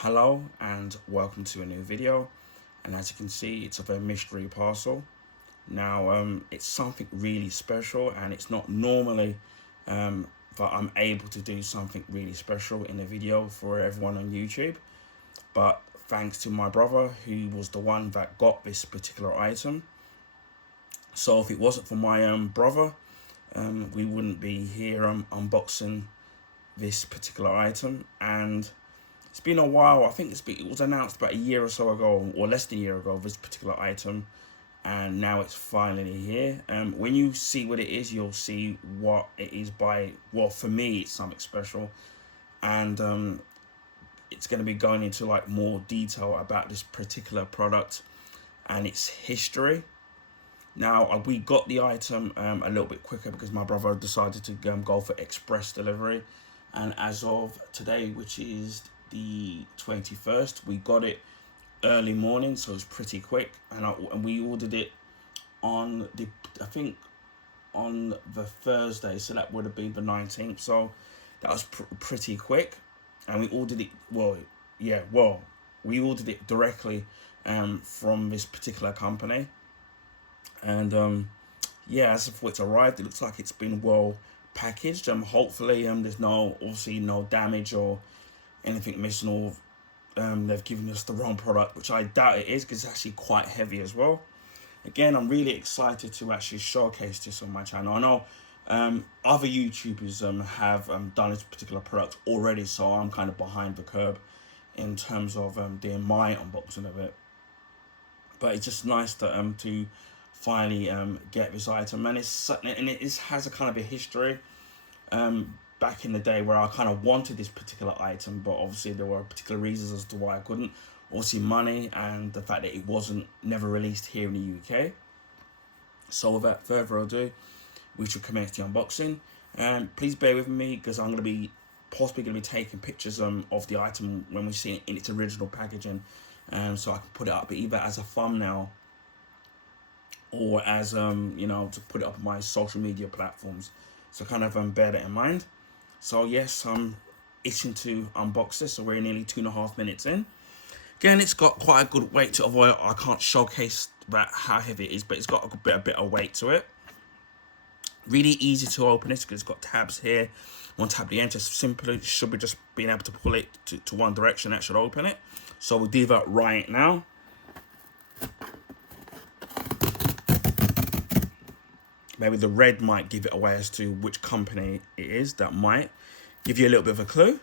Hello and welcome to a new video, and as you can see, it's of a mystery parcel. Now it's something really special, and it's not normally that I'm able to do something really special in a video for everyone on YouTube, but thanks to my brother, who was the one that got this particular item. So if it wasn't for my brother, we wouldn't be here unboxing this particular item. And it's been a while. I think it was announced about a year or so ago, or less than a year ago, this particular item, and now it's finally here. When you see what it is, you'll see what it is by. Well, for me, it's something special, and it's going to be going into like more detail about this particular product and its history. Now, we got the item a little bit quicker because my brother decided to go for express delivery, and as of today, which is the 21st, we got it early morning, so it's pretty quick. And we ordered it on I think on the Thursday, so that would have been the 19th. So that was pretty quick, and we ordered it. We ordered it directly from this particular company, and as of it's arrived, it looks like it's been well packaged. Hopefully, there's obviously no damage or anything missing, or they've given us the wrong product, which I doubt it is, because it's actually quite heavy as well. Again, I'm really excited to actually showcase this on my channel. I know other YouTubers have done this particular product already, so I'm kind of behind the curve in terms of doing my unboxing of it. But it's just nice to finally get this item, and it has a kind of a history. Back in the day where I kind of wanted this particular item, but obviously there were particular reasons as to why I couldn't. Obviously money, and the fact that it wasn't never released here in the UK. So without further ado, we should commence the unboxing. Please bear with me, because I'm going to be possibly taking pictures of the item when we see it in its original packaging, so I can put it up either as a thumbnail or as to put it up on my social media platforms. So kind of bear that in mind. So yes, I'm itching to unbox this. So we're nearly 2.5 minutes in. Again, it's got quite a good weight to avoid. I can't showcase that how heavy it is, but it's got a bit of weight to it. Really easy to open this because it's got tabs here. One tab at the end, just simply should be just being able to pull it to one direction. That should open it. So we'll do that right now. Maybe the red might give it away as to which company it is. That might give you a little bit of a clue.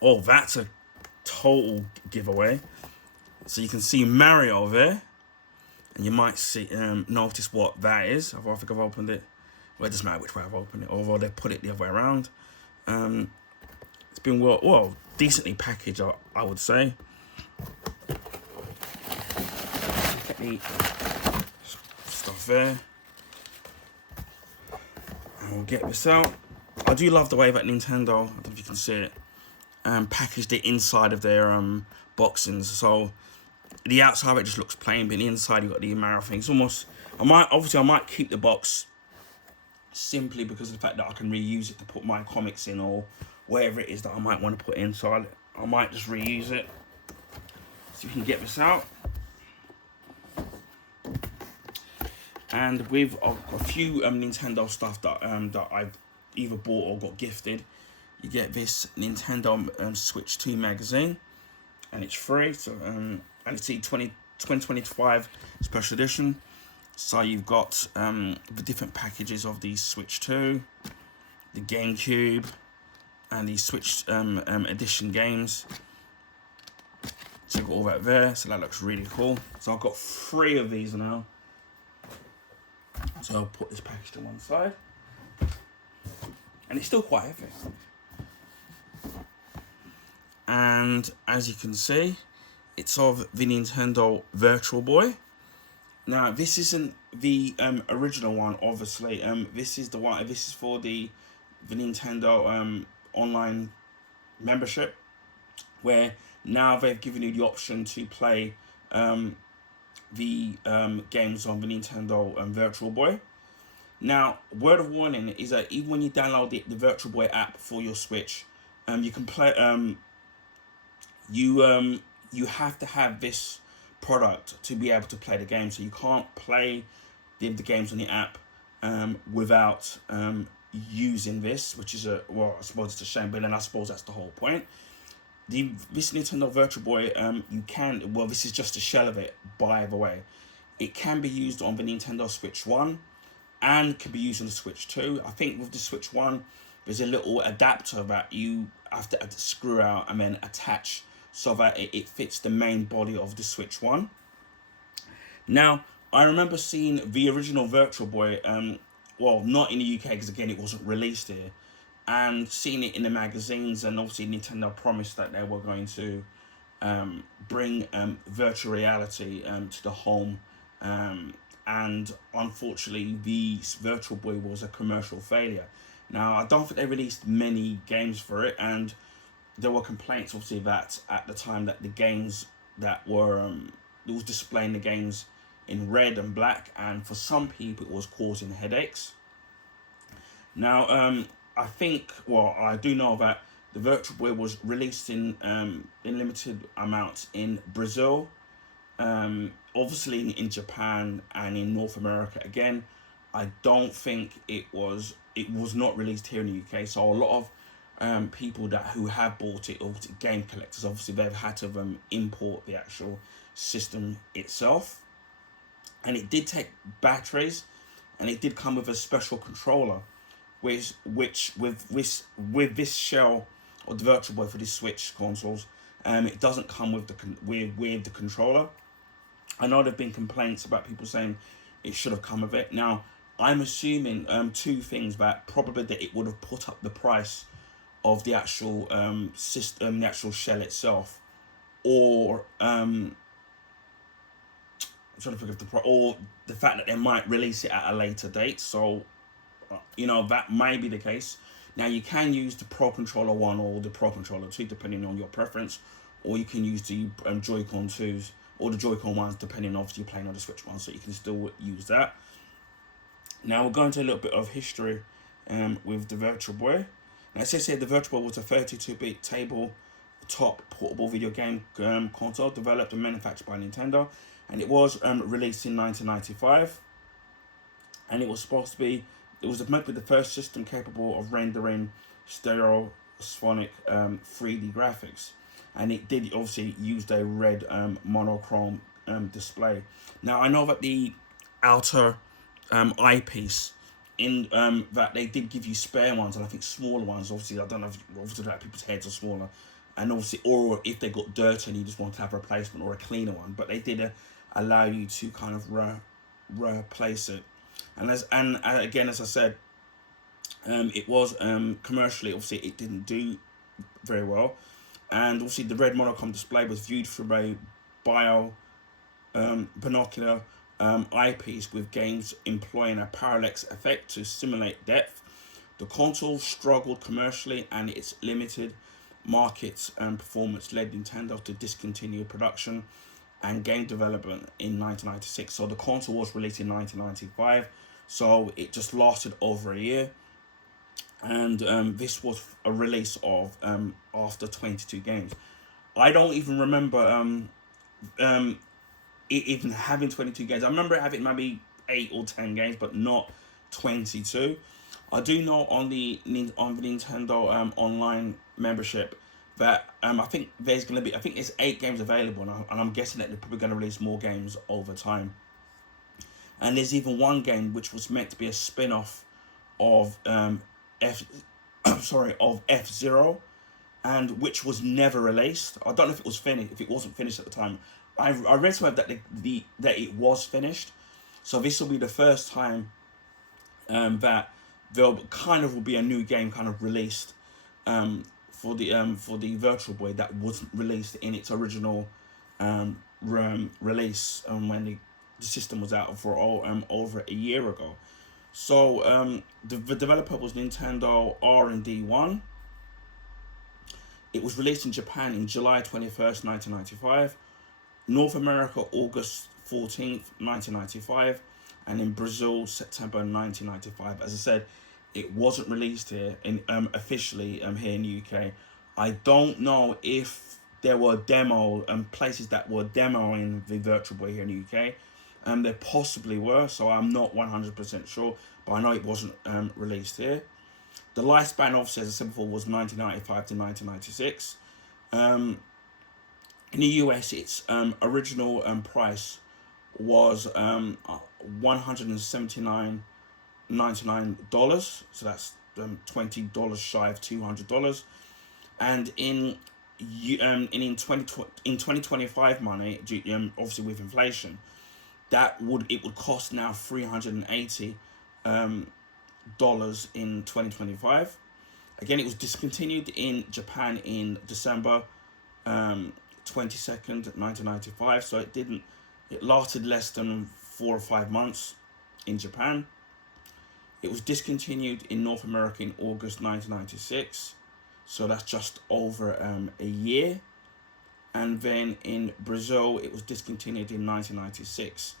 Oh, that's a total giveaway. So you can see Mario there, and you might see notice what that is. I think I've opened it. Well, it doesn't matter which way I've opened it, although they put it the other way around. It's been well decently packaged, I would say. Get the stuff there. And we'll get this out. I do love the way that Nintendo, I don't know if you can see it, packaged it inside of their boxings. So the outside of it just looks plain, but the inside you've got the Mario thing. It's almost, I might keep the box simply because of the fact that I can reuse it to put my comics in, or whatever it is that I might want to put inside. I might just reuse it. So you can get this out. And with a few Nintendo stuff that I've either bought or got gifted, you get this Nintendo Switch 2 magazine, and it's free. So and it's the 2025 special edition. So you've got the different packages of the Switch 2, the GameCube, and the Switch edition games. So you've got all that there. So that looks really cool. So I've got 3 of these now. So I'll put this package to one side, and it's still quite heavy. And as you can see, it's of the Nintendo Virtual Boy. Now this isn't the original one, obviously. This is the one. This is for the Nintendo online membership, where now they've given you the option to play the games on the Nintendo Virtual Boy. Now, word of warning is that even when you download the Virtual Boy app for your Switch, you can play. You have to have this product to be able to play the game. So you can't play the games on the app without using this, which is I suppose it's a shame, but then I suppose that's the whole point. This Nintendo Virtual Boy, you can, well, this is just a shell of it, by the way. It can be used on the Nintendo Switch 1 and can be used on the Switch 2. I think with the Switch 1, there's a little adapter that you have to screw out and then attach so that it fits the main body of the Switch 1. Now, I remember seeing the original Virtual Boy, well, not in the UK because again it wasn't released here, and seeing it in the magazines, and obviously Nintendo promised that they were going to bring virtual reality to the home, and unfortunately the Virtual Boy was a commercial failure. Now, I don't think they released many games for it, and there were complaints obviously that at the time that the games that were it was displaying the games in red and black, and for some people it was causing headaches. Now, I think, well, I do know that the Virtual Boy was released in limited amounts in Brazil, obviously in Japan and in North America. Again, I don't think it was not released here in the UK. So a lot of people who have bought it, or game collectors, obviously they've had to import the actual system itself. And it did take batteries, and it did come with a special controller, which with this shell or the Virtual Boy for the Switch consoles, it doesn't come with the controller. I know there've been complaints about people saying it should have come with it. Now, I'm assuming two things: that probably that it would have put up the price of the actual system, the actual shell itself, or I'm trying to think of or the fact that they might release it at a later date. So, that may be the case. Now, you can use the Pro Controller 1 or the Pro Controller 2, depending on your preference, or you can use the Joy-Con 2s or the Joy-Con 1s, depending on if you're playing on the Switch 1, so you can still use that. Now, we'll go into a little bit of history with the Virtual Boy. Now, it says here the Virtual Boy was a 32-bit tabletop portable video game console developed and manufactured by Nintendo, and it was released in 1995. And it was supposed to be, it was meant to be the first system capable of rendering stereosphonic 3D graphics, and it did obviously use a red monochrome display. Now, I know that the outer eyepiece in that they did give you spare ones, and I think smaller ones. Obviously, I don't know if obviously that people's heads are smaller, and obviously, or if they got dirty and you just want to have a replacement or a cleaner one, but they did allow you to kind of replace it. And again, as I said, it was commercially, obviously it didn't do very well, and obviously the red monochrome display was viewed through a binocular eyepiece, with games employing a parallax effect to simulate depth. The console struggled commercially, and its limited market performance led Nintendo to discontinue production and game development in 1996. So the console was released in 1995, so it just lasted over a year, and this was a release of after 22 games. I don't even remember it even having 22 games. I remember having maybe 8 or 10 games, but not 22. I do know on the Nintendo online membership that I think there's going to be, I think there's 8 games available, and I'm guessing that they're probably going to release more games over time. And there's even one game which was meant to be a spin-off of F-Zero, and which was never released. I don't know if it was finished, if it wasn't finished at the time. I read somewhere that that it was finished. So this will be the first time that there kind of will be a new game kind of released for the Virtual Boy that wasn't released in its original release when the system was out for over a year ago. So the developer was Nintendo R&D 1. It was released in Japan in July 21st, 1995, North America August 14th, 1995, and in Brazil, September 1995. As I said, it wasn't released here in officially here in the UK. I don't know if there were demo places that were demoing the Virtual Boy here in the UK. There possibly were, so I'm not 100% sure, but I know it wasn't released here. The lifespan, obviously, as I said before, was 1995 to 1996. In the US, its original price was $179.99, so that's $20 shy of $200. And in 2025 money, obviously with inflation, it would cost now $380 in 2025. Again, it was discontinued in Japan in December 22nd, 1995. So it lasted less than 4 or 5 months in Japan. It was discontinued in North America in August 1996. So that's just over a year. And then in Brazil, it was discontinued in 1996.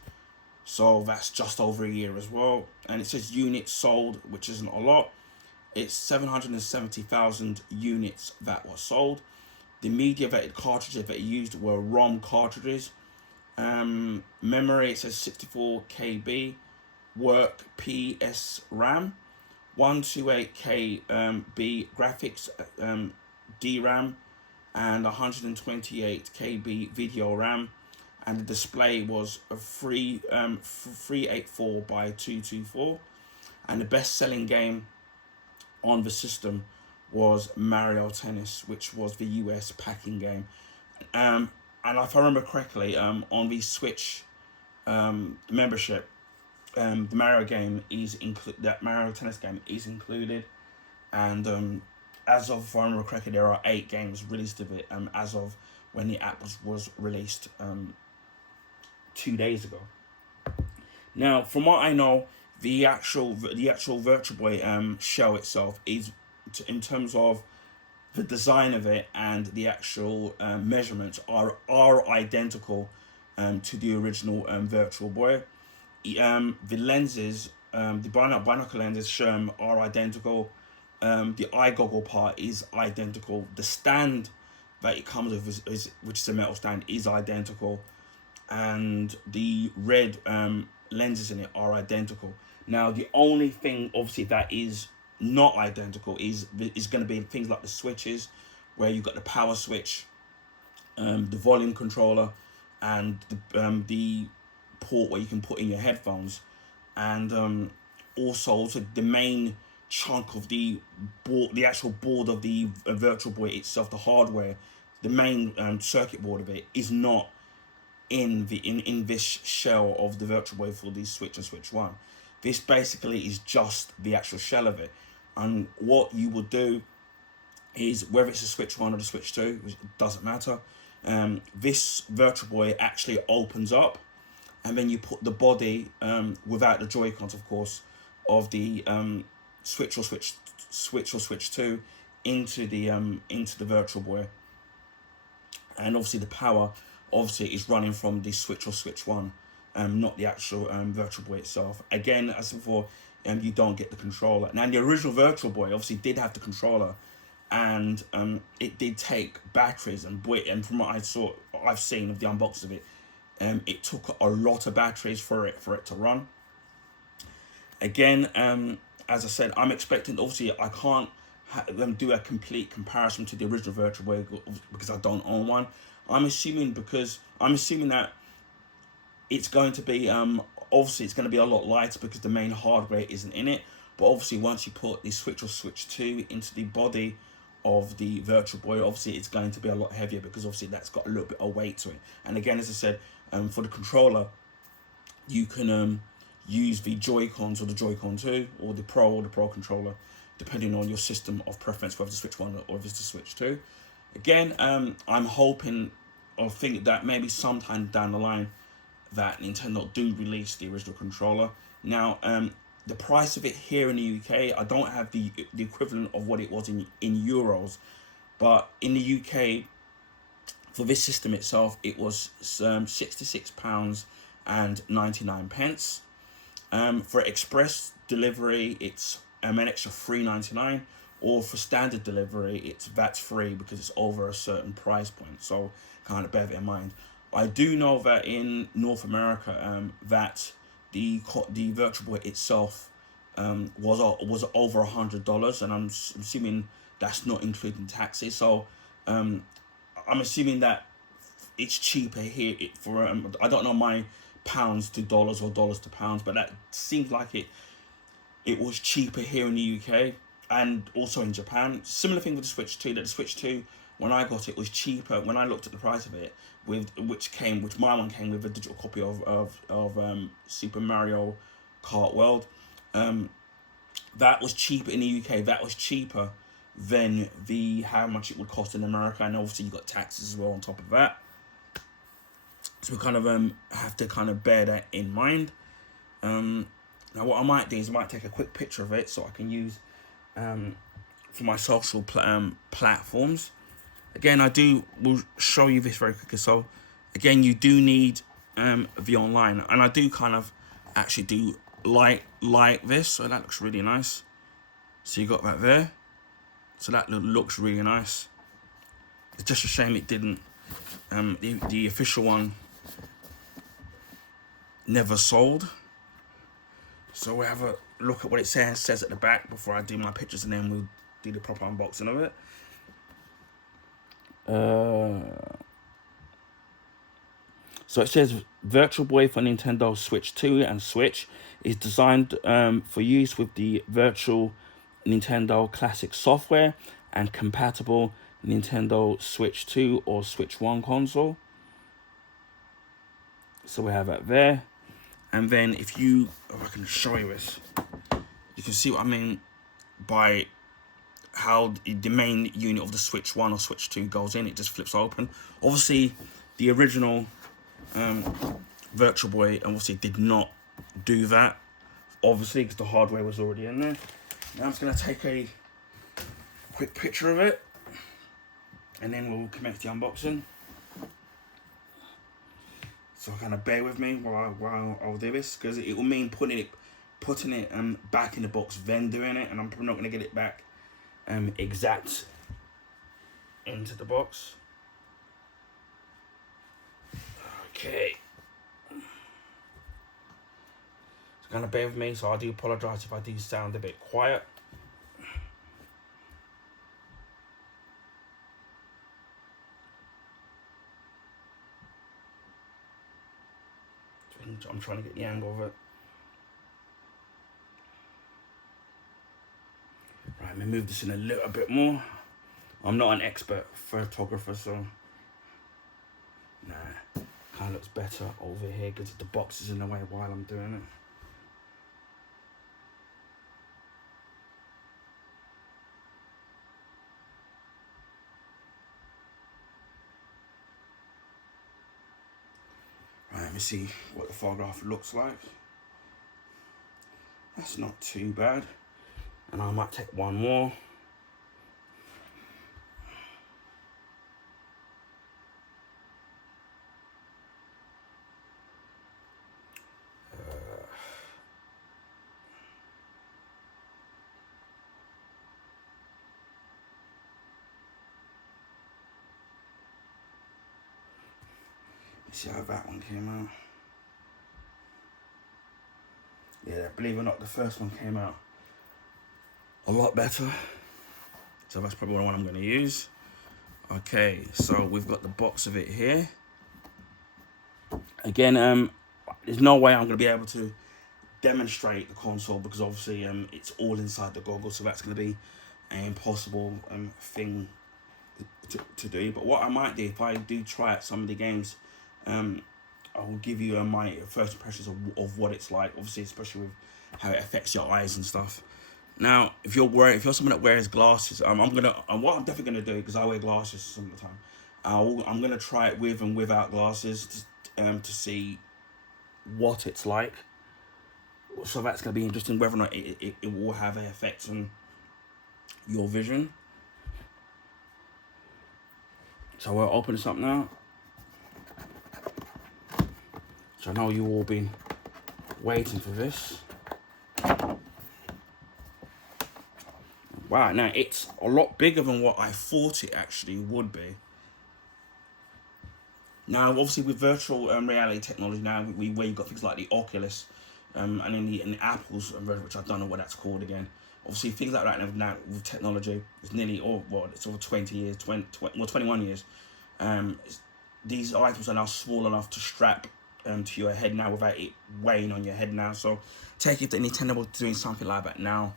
So that's just over a year as well. And it says units sold, which isn't a lot. It's 770,000 units that were sold. The media vetted cartridges that it used were ROM cartridges. Memory, it says 64 KB. Work PS RAM. 128 KB graphics DRAM. And 128 KB video RAM. And the display was a 384 by 224. And the best-selling game on the system was Mario Tennis, which was the US packing game. And if I remember correctly, on the Switch membership, the Mario game is that Mario Tennis game is included. And as of, if I remember correctly, there are 8 games released of it as of when the app was released 2 days ago. Now, from what I know, the actual Virtual Boy shell itself is, in terms of the design of it and the actual measurements, are identical to the original Virtual Boy. The lenses, the binocular lenses are identical. The eye goggle part is identical. The stand that it comes with, which is a metal stand, is identical. And the red lenses in it are identical. Now, the only thing, obviously, that is not identical is going to be things like the switches, where you've got the power switch, the volume controller, and the port where you can put in your headphones, and also the main chunk of the board, the actual board of the Virtual Boy itself, the hardware, the main circuit board of it is not in this shell of the Virtual Boy for the Switch and Switch 1. This basically is just the actual shell of it. And what you will do is, whether it's a Switch 1 or the Switch 2, which doesn't matter, this Virtual Boy actually opens up, and then you put the body, without the Joy-Cons of course, of the Switch or Switch 2 into the Virtual Boy. And obviously the power is running from the Switch or Switch 1, not the actual Virtual Boy itself. Again, as before, you don't get the controller. Now, the original Virtual Boy obviously did have the controller, and it did take batteries, and from what I've seen of the unboxing of it, it took a lot of batteries for it to run. Again, as I said, I'm expecting, obviously I can't do a complete comparison to the original Virtual Boy because I don't own one. I'm assuming that it's going to be obviously it's going to be a lot lighter because the main hardware isn't in it. But obviously, once you put the Switch or Switch 2 into the body of the Virtual Boy, obviously it's going to be a lot heavier because obviously that's got a little bit of weight to it. And again, as I said, for the controller, you can use the Joy-Cons or the Joy-Con 2 or the Pro controller, depending on your system of preference, whether it's the Switch 1 or if it's the Switch 2. Again, I'm hoping or think that maybe sometime down the line that Nintendo do release the original controller. Now, the price of it here in the UK, I don't have the equivalent of what it was in euros, but in the UK, for this system itself, it was £66.99. For express delivery, it's an extra $3.99, or for standard delivery, it's VAT free because it's over a certain price point. So kind of bear that in mind. I do know that in North America, that the Virtual Boy itself was over $100, and I'm assuming that's not including taxes. So I'm assuming that it's cheaper here for I don't know my pounds to dollars or dollars to pounds, but that seems like it was cheaper here in the UK and also in Japan. Similar thing with the Switch 2. That the Switch 2, when I got it, was cheaper when I looked at the price of it, which my one came with a digital copy of Super Mario Kart World. That was cheaper in the UK. That was cheaper than how much it would cost in America, and obviously you got taxes as well on top of that. So we kind of have to kind of bear that in mind. Now what I might do is I might take a quick picture of it so I can use for my social platforms. Again, will show you this very quickly. So again, you do need the online, and I do kind of actually do like this. So that looks really nice. So you got that there. So that looks really nice. It's just a shame it didn't. The official one never sold. So we'll have a look at what it says at the back before I do my pictures, and then we'll do the proper unboxing of it. So it says Virtual Boy for Nintendo Switch 2 and Switch is designed for use with the Virtual Nintendo Classic software and compatible Nintendo Switch 2 or Switch 1 console. So we have that there. And then if I can show you this, you can see what I mean by how the main unit of the Switch 1 or Switch 2 goes in. It just flips open. Obviously, the original Virtual Boy obviously did not do that, obviously, because the hardware was already in there. Now I'm just going to take a quick picture of it, and then we'll commence the unboxing. So kind of bear with me while I'll do this, because it will mean putting it back in the box, then doing it, and I'm probably not going to get it back exact into the box. Okay. So kind of bear with me. So I do apologise if I do sound a bit quiet. I'm trying to get the angle of it. Right, let me move this in a little bit more. I'm not an expert photographer, so nah, kind of looks better over here because the box is in the way while I'm doing it. Right, let me see what the photograph looks like. That's not too bad. And I might take one more. Let's see how that one came out. Yeah, believe it or not, the first one came out a lot better. So that's probably one I'm going to use. Okay, so we've got the box of it here. Again, there's no way I'm going to be able to demonstrate the console because obviously it's all inside the goggle, so that's going to be an impossible thing to do. But what I might do, if I do try out some of the games, I will give you my first impressions of what it's like, obviously, especially with how it affects your eyes and stuff. Now, if you're someone that wears glasses, what I'm definitely gonna do, because I wear glasses some of the time, I'm gonna try it with and without glasses to see what it's like. So that's gonna be interesting, whether or not it will have an effect on your vision. So we'll open this up now. So I know you all been waiting for this. Wow, now it's a lot bigger than what I thought it actually would be. Now, obviously, with virtual reality technology, now where you've got things like the Oculus, and in the Apple's, which I don't know what that's called again. Obviously, things like that now with technology, it's nearly it's over 20 years, 21 years. These items are now small enough to strap to your head now without it weighing on your head now. So, take it that Nintendo was doing something like that now.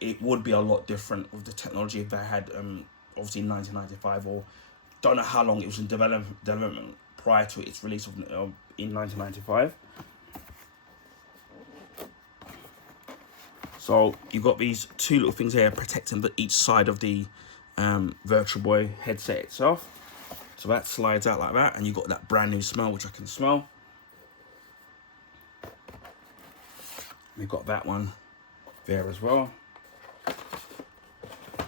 It would be a lot different with the technology if they had obviously in 1995, or don't know how long it was in development prior to its release in 1995. So you've got these two little things here protecting each side of the Virtual Boy headset itself. So that slides out like that, and you've got that brand new smell, which I can smell. We've got that one there as well.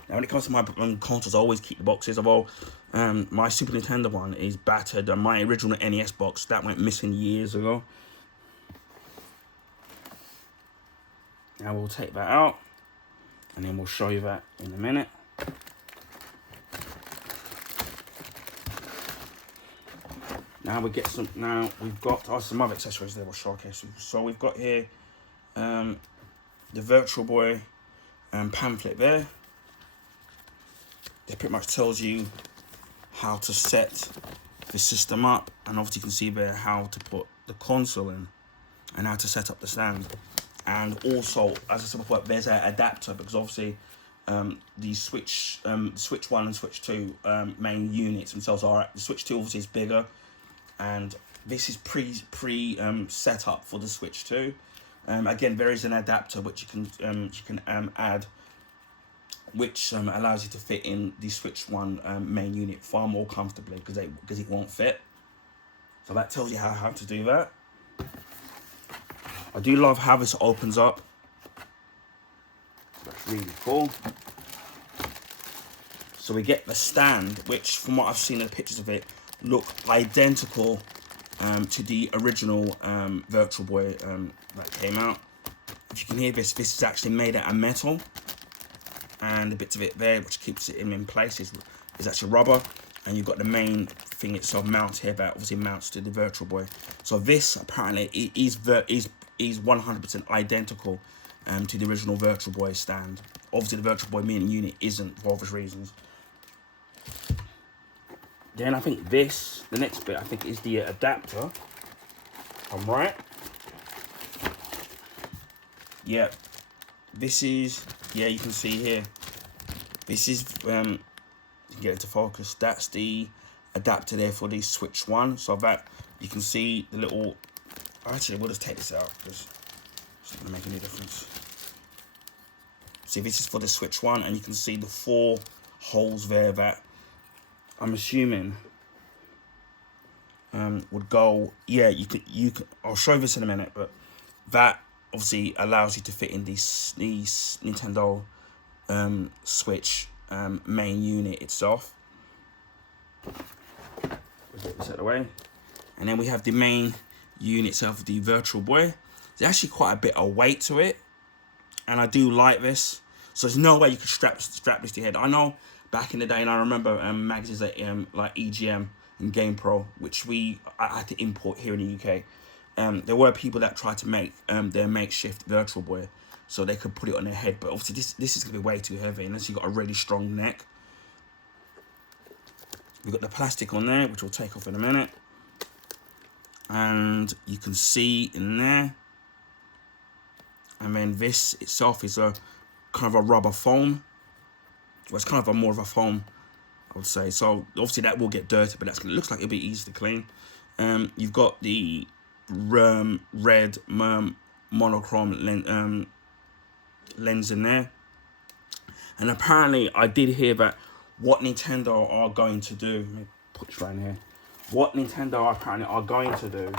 Now when it comes to my consoles, I always keep the boxes. Although my Super Nintendo one is battered, and my original NES box, that went missing years ago. Now we'll take that out, and then we'll show you that in a minute. Now we get some. Now we've got some other accessories there. We'll showcase. So we've got here the Virtual Boy pamphlet there. It pretty much tells you how to set the system up, and obviously you can see there how to put the console in and how to set up the stand. And also, as I said before, there's an adapter, because obviously the Switch 1 and Switch 2 main units themselves are, the Switch 2 obviously is bigger, and this is pre set up for the Switch 2. Again, there is an adapter which you can add, which allows you to fit in the Switch 1 main unit far more comfortably, because it won't fit. So that tells you how to do that. I do love how this opens up. That's really cool. So we get the stand, which from what I've seen in the pictures of it, look identical to the original Virtual Boy that came out. If you can hear this is actually made out of metal, and the bits of it there which keeps it in place is actually rubber, and you've got the main thing itself mounts here that obviously mounts to the Virtual Boy. So this apparently is 100% identical to the original Virtual Boy stand. Obviously the Virtual Boy mini unit isn't, for obvious reasons. Then I think the next bit I think is the adapter. I'm right. Yeah, this is, yeah, you can see here. This is you can get it to focus. That's the adapter there for the Switch 1. So that you can see the little. Actually, we'll just take this out because it's not gonna make any difference. See, this is for the Switch 1, and you can see the 4 holes there that I'm assuming would go. Yeah, you could. I'll show you this in a minute, but that obviously allows you to fit in these Nintendo Switch main unit itself. We'll get this out of the way, and then we have the main unit itself, the Virtual Boy. There's actually quite a bit of weight to it, and I do like this. So there's no way you could strap this to your head. I know back in the day, and I remember magazines like EGM and GamePro, which I had to import here in the UK. There were people that tried to make their makeshift Virtual Boy so they could put it on their head, but obviously this is going to be way too heavy unless you've got a really strong neck. We've got the plastic on there, which we'll take off in a minute. And you can see in there. And then this itself is a kind of a rubber foam. Well, it's kind of more of a foam, I would say. So obviously that will get dirty, but it looks like it'll be easy to clean. You've got the red monochrome lens in there. And apparently I did hear that what Nintendo are going to do, let me put this right in here. What Nintendo apparently are going to do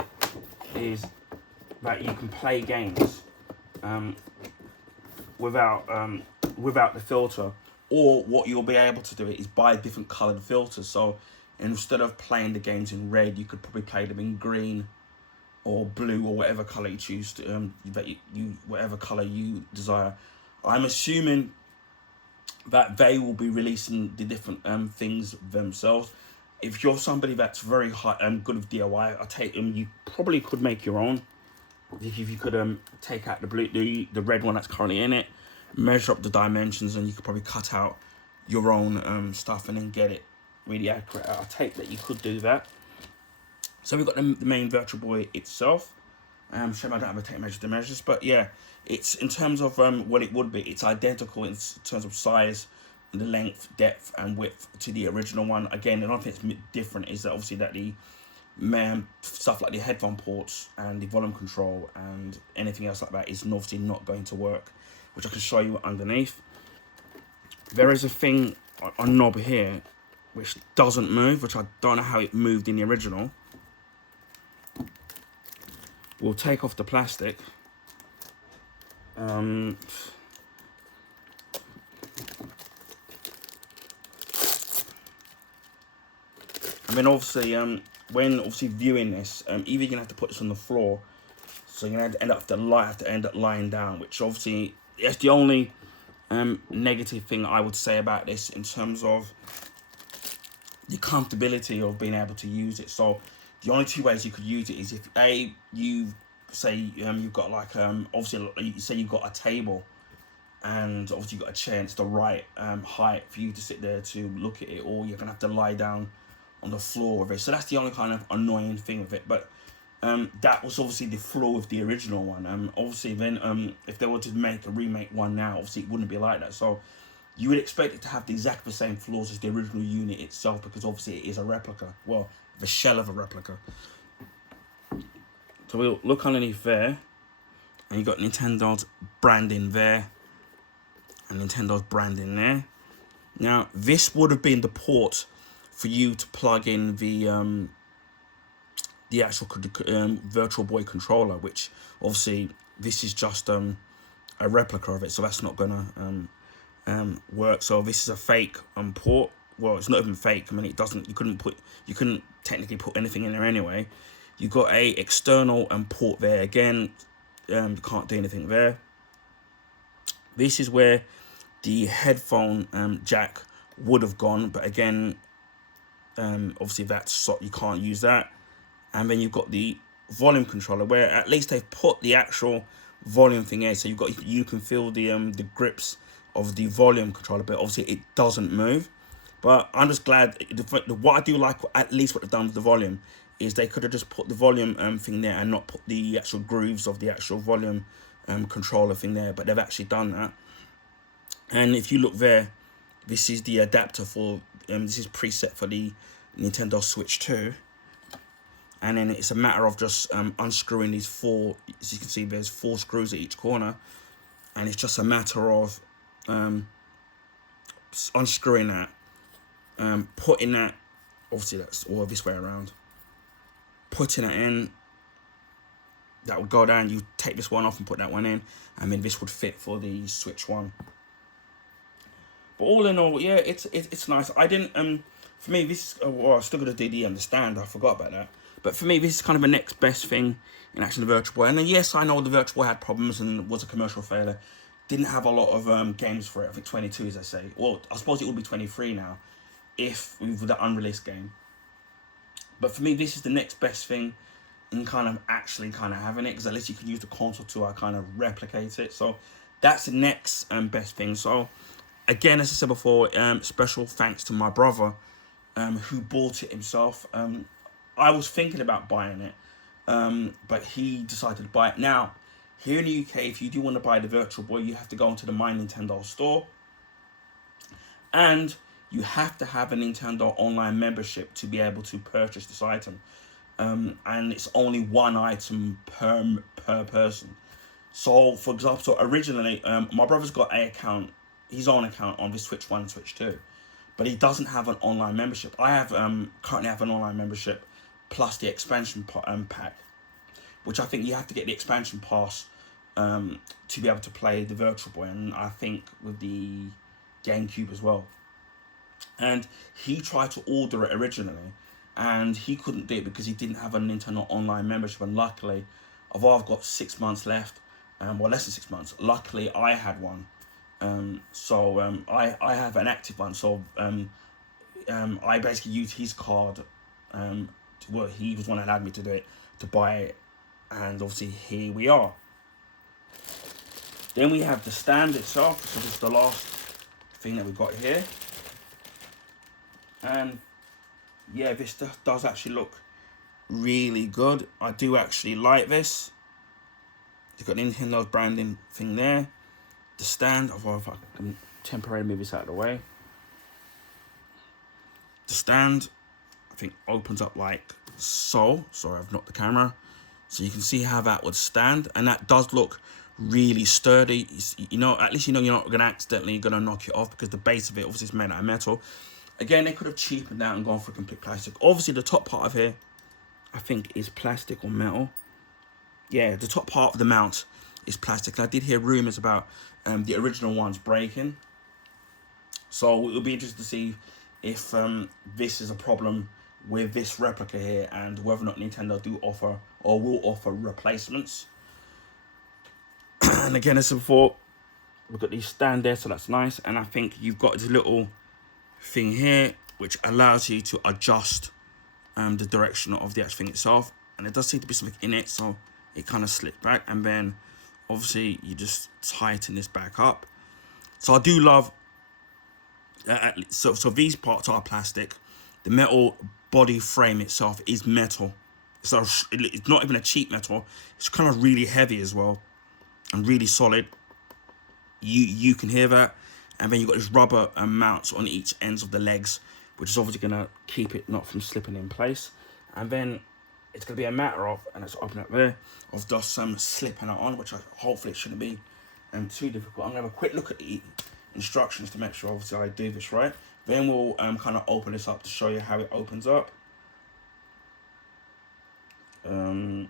is that you can play games without the filter, or what you'll be able to do is buy different colored filters. So instead of playing the games in red, you could probably play them in green, or blue, or whatever color you choose to, that you whatever color you desire. I'm assuming that they will be releasing the different things themselves. If you're somebody that's very high good with DIY, I take them. You probably could make your own. If you could take out the blue, the red one that's currently in it, measure up the dimensions, and you could probably cut out your own stuff and then get it really accurate. I take that you could do that. So we've got the main Virtual Boy itself. Shame I don't have a tape measure the measures, but yeah, it's in terms of what it would be, it's identical in terms of size, the length, depth, and width to the original one. Again, the only thing that's different is that obviously that the stuff like the headphone ports and the volume control and anything else like that is obviously not going to work, which I can show you underneath. There is a thing on knob here which doesn't move, which I don't know how it moved in the original. We'll take off the plastic. I mean, obviously, when obviously viewing this, either you're gonna have to put this on the floor, so you're gonna have to end up lying down, which obviously that's the only negative thing I would say about this in terms of the comfortability of being able to use it. So the only two ways you could use it is if you say you've got like obviously you say you've got a table and obviously you've got a chair and it's the right height for you to sit there to look at it, or you're gonna have to lie down on the floor with it. So that's the only kind of annoying thing with it. But that was obviously the flaw with the original one. Obviously then if they were to make a remake one now, obviously it wouldn't be like that. So you would expect it to have the exact same flaws as the original unit itself, because obviously it is a replica. Well, the shell of a replica. So we'll look underneath there, and you got Nintendo's branding there, and Nintendo's branding there. Now, this would have been the port for you to plug in the actual Virtual Boy controller, which obviously this is just a replica of it, so that's not gonna work. So this is a fake port. Well, it's not even fake. I mean, it doesn't. You couldn't technically put anything in there anyway. You got a external port there. Again, you can't do anything there. This is where the headphone jack would have gone, but again, obviously that's you can't use that. And then you've got the volume controller, where at least they've put the actual volume thing in, so you can feel the grips of the volume controller, but obviously it doesn't move. But I'm just glad. What I do like, at least what they've done with the volume, is they could have just put the volume thing there and not put the actual grooves of the actual volume controller thing there. But they've actually done that. And if you look there, this is the adapter for this is preset for the Nintendo Switch 2. And then it's a matter of just unscrewing these four. As you can see, there's 4 screws at each corner, and it's just a matter of unscrewing that, putting that, obviously that's all this way around, putting it in. That would go down. You take this one off and put that one in, and then this would fit for the Switch 1. But all in all, yeah, it's nice. I didn't for me this well, I still got a DD and the stand. I forgot about that. But for me, this is kind of the next best thing in actually the Virtual Boy. And then, yes, I know the Virtual Boy had problems and was a commercial failure. Didn't have a lot of games for it. I think 22, as I say. Well, I suppose it would be 23 now, if with the unreleased game. But for me, this is the next best thing in kind of actually kind of having it, because at least you can use the console to kind of replicate it. So that's the next best thing. So again, as I said before, special thanks to my brother who bought it himself. I was thinking about buying it, but he decided to buy it. Now, here in the UK, if you do want to buy the Virtual Boy, you have to go into the My Nintendo store, and you have to have a Nintendo online membership to be able to purchase this item. And it's only one item per person. So, for example, so originally, my brother's got his own account on the Switch 1 and Switch 2, but he doesn't have an online membership. I have currently have an online membership plus the expansion pack, which I think you have to get the expansion pass to be able to play the Virtual Boy, and I think with the GameCube as well. And he tried to order it originally, and he couldn't do it because he didn't have a Nintendo Online membership. And luckily, I've got 6 months left, well, less than 6 months. Luckily, I had one, I have an active one. So I basically used his card. Well, he was the one that allowed me to do it, to buy it, and obviously here we are. Then we have the stand itself. So this is the last thing that we got here, and yeah, this stuff does actually look really good. I do actually like this. You've got Nintendo's branding thing there. The stand, if I can temporarily move this out of the way. The stand, I think, opens up like so. Sorry, I've knocked the camera. So you can see how that would stand, and that does look really sturdy. You know, at least you know you're not gonna accidentally knock it off, because the base of it obviously is made out of metal. Again, they could have cheapened that and gone for complete plastic. Obviously, the top part of here, I think, is plastic or metal. Yeah, the top part of the mount is plastic. I did hear rumors about the original ones breaking. So it'll be interesting to see if this is a problem with this replica here, and whether or not Nintendo do offer or will offer replacements. And again, as before, we've got these stand there, so that's nice. And I think you've got this little thing here which allows you to adjust the direction of the actual thing itself, and it does seem to be something in it, so it kind of slipped back, and then obviously you just tighten this back up. So I do love so these parts are plastic. The metal body frame itself is metal, so it's not even a cheap metal. It's kind of really heavy as well, and really solid. You can hear that. And then you've got this rubber mounts on each ends of the legs, which is obviously going to keep it not from slipping in place. And then it's going to be a matter of, and it's open up there, of just slipping it on, which hopefully it shouldn't be too difficult. I'm going to have a quick look at the instructions to make sure obviously I do this right. Then we'll kind of open this up to show you how it opens up. Okay,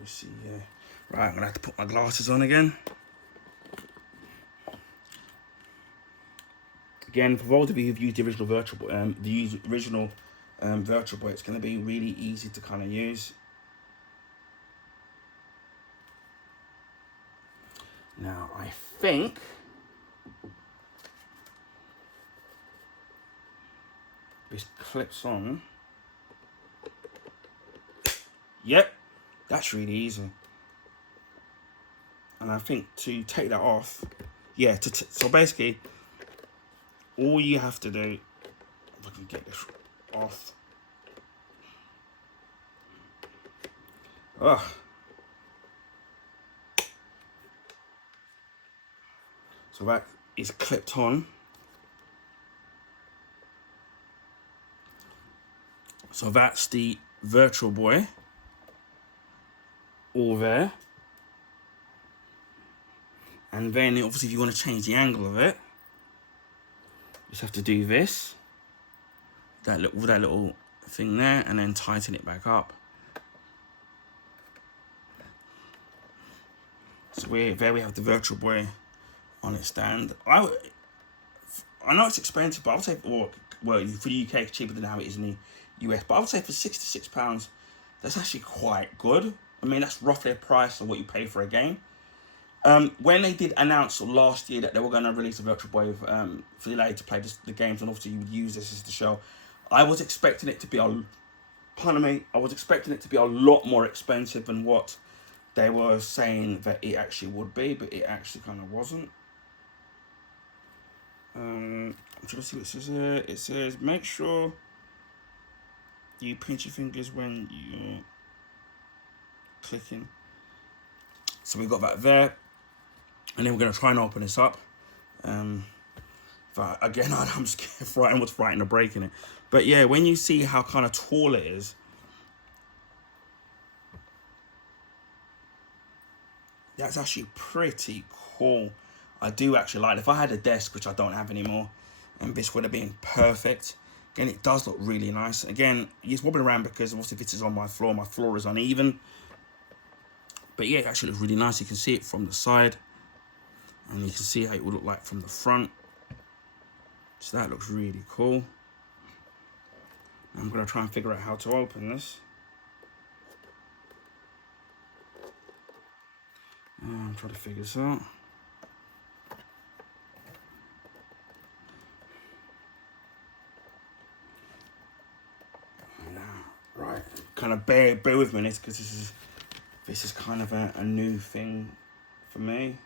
we see here. Right, I'm gonna have to put my glasses on again. Again, for those of you who've used the original Virtual Boy, it's gonna be really easy to kind of use. Now, I think this clips on. Yep, that's really easy. And I think to take that off, yeah, so basically, all you have to do, if I can get this off. So that is clipped on. So that's the Virtual Boy, all there. And then obviously if you want to change the angle of it, you just have to do this, that little thing there, and then tighten it back up. So there we have the Virtual Boy on its stand. I know it's expensive, but I would say, well, for the UK it's cheaper than how it is in the US, but I would say for £66, that's actually quite good. I mean, that's roughly the price of what you pay for a game. When they did announce last year that they were going to release a Virtual Boy for you to play the games, and obviously you would use this as the show, I was expecting it to be I was expecting it to be a lot more expensive than what they were saying that it actually would be, but it actually kind of wasn't. I'm trying to see what it says here. It says, make sure you pinch your fingers when you're clicking. So we've got that there. And then we're going to try and open this up. But again, I'm scared what's frightened of breaking it. But yeah, when you see how kind of tall it is, that's actually pretty cool. I do actually like it. If I had a desk, which I don't have anymore, and this would have been perfect. Again, it does look really nice. Again, it's wobbling around because obviously this is on my floor. My floor is uneven. But yeah, it actually looks really nice. You can see it from the side. And you can see how it would look like from the front. So that looks really cool. I'm going to try and figure out how to open this. I'm trying to figure this out. Right, kind of bear with me because this is kind of a new thing for me.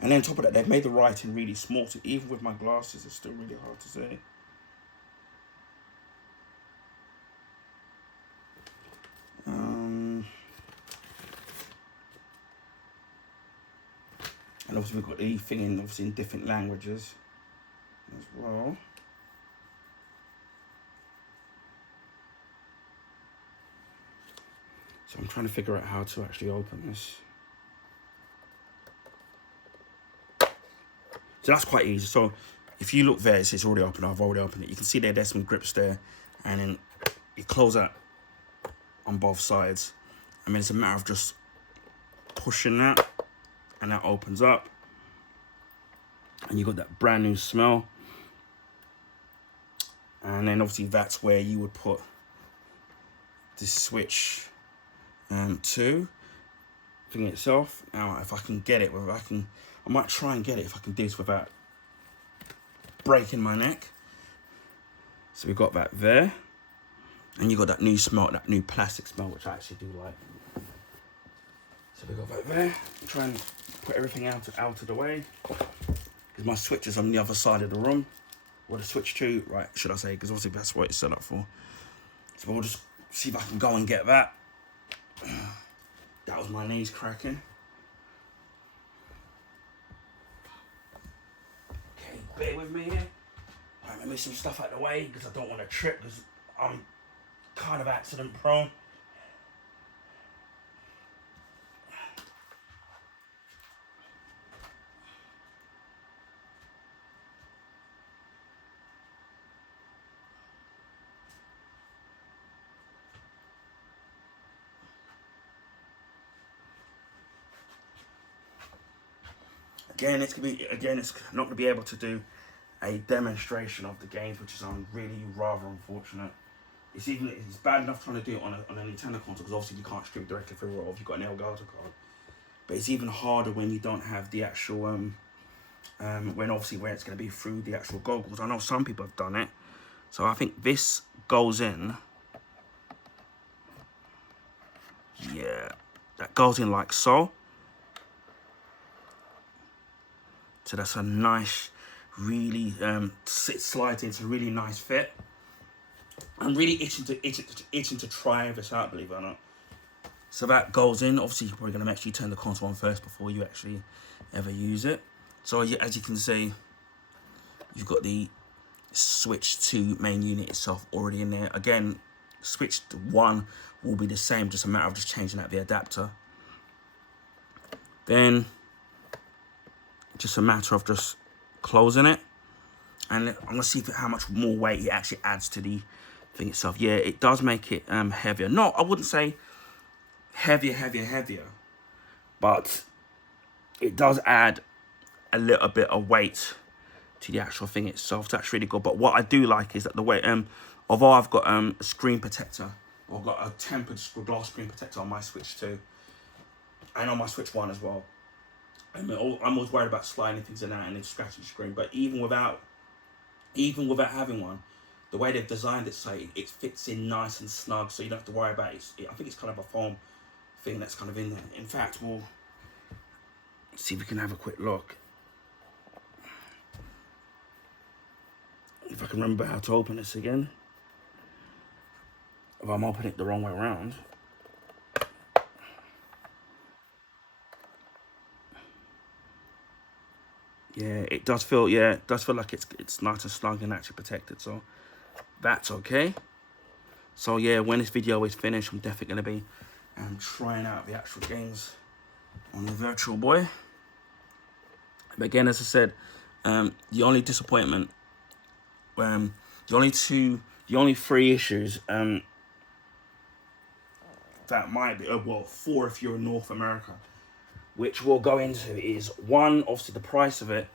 And then on top of that, they've made the writing really small, so even with my glasses, it's still really hard to see. And obviously we've got the thing in, obviously in different languages as well. So I'm trying to figure out how to actually open this. So that's quite easy. So if you look there, it's already open. I've already opened it. You can see there's some grips there, and then you close that on both sides. I mean, it's a matter of just pushing that, and that opens up, and you got that brand new smell. And then obviously that's where you would put the Switch 2 thing itself. Now, if I can get it, I might try and get it if I can do this without breaking my neck. So we've got that there, and you got that new smell, that new plastic smell, which I actually do like. So we got that there. Try and put everything out of the way, because my Switch is on the other side of the room. Or the Switch 2, right, should I say, because obviously that's what it's set up for. So we'll just see if I can go and get that. That was my knees cracking. Okay, bear with me here. Right, let me move some stuff out of the way, because I don't want to trip, because I'm kind of accident prone. It's not gonna be able to do a demonstration of the games, which is really rather unfortunate. It's bad enough trying to do it on a Nintendo console, because obviously you can't stream directly through it, or if you've got an Elgato card. But it's even harder when you don't have the actual where it's going to be through the actual goggles. I know some people have done it, so I think this goes in. Yeah, that goes in like so. So that's a nice, really slides into a really nice fit. I'm really itching to try this out, believe it or not. So that goes in. Obviously, you're probably going to make sure you turn the console on first before you actually ever use it. So as you can see, you've got the Switch 2 main unit itself already in there. Again, Switch 1 will be the same, just a matter of just changing out the adapter. Then, just a matter of just closing it. And I'm going to see how much more weight it actually adds to the thing itself. Yeah, it does make it heavier. No, I wouldn't say heavier. But it does add a little bit of weight to the actual thing itself. So that's really good. But what I do like is that the way, although I've got a screen protector, or I've got a tempered glass screen protector on my Switch 2, and on my Switch 1 as well. I'm always worried about sliding things in that and then scratching the screen. But even without having one, the way they've designed it, so it fits in nice and snug, so you don't have to worry about it. I think it's kind of a foam thing that's kind of in there. In fact, we'll see if we can have a quick look. If I can remember how to open this again. If I'm opening it the wrong way around. Yeah, it does feel like it's nice and snug and actually protected, so that's okay. So yeah, when this video is finished, I'm definitely going to be trying out the actual games on the Virtual Boy. But again, as I said, the only disappointment, the only three issues that that might be, well, 4 if you're in North America, which we'll go into, is one, obviously the price of it.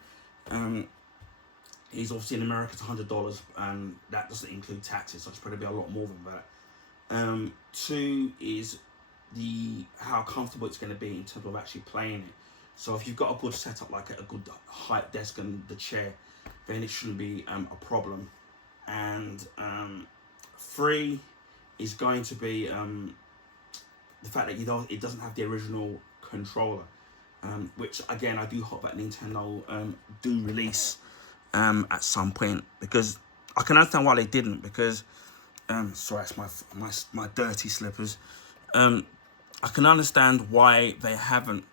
Is obviously in America it's $100, and that doesn't include taxes, so it's probably be a lot more than that. 2 is how comfortable it's going to be in terms of actually playing it. So if you've got a good setup, like a good height desk and the chair, then it shouldn't be a problem. And 3 is going to be the fact that it doesn't have the original controller, which again I do hope that Nintendo do release at some point, because I can understand why they didn't, because sorry, that's my dirty slippers. I can understand why they haven't.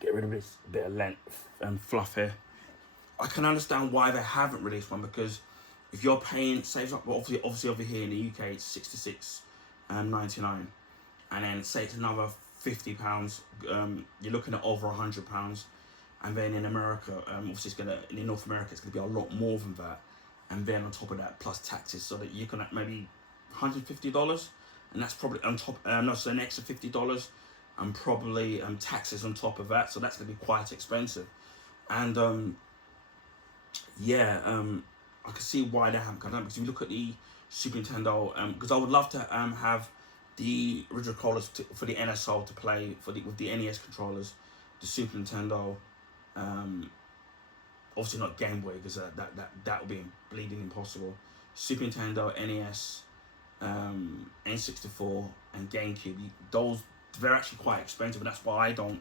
Get rid of this bit of length and fluff here. I can understand why they haven't released one, because if you're paying, say, well, obviously over here in the UK it's $66.99, and then say it's another £50, you're looking at over £100. And then in America, obviously in North America it's gonna be a lot more than that, and then on top of that plus taxes, so that you can maybe $150, and that's probably on top. So an extra $50, and probably taxes on top of that, so that's gonna be quite expensive. And I can see why they haven't come down, because if you look at the Super Nintendo, because I would love to have the original controllers for the NSO to play with the NES controllers, the Super Nintendo. Obviously not Game Boy, because that would be bleeding impossible. Super Nintendo, NES, N64, and GameCube. They're actually quite expensive, and that's why I don't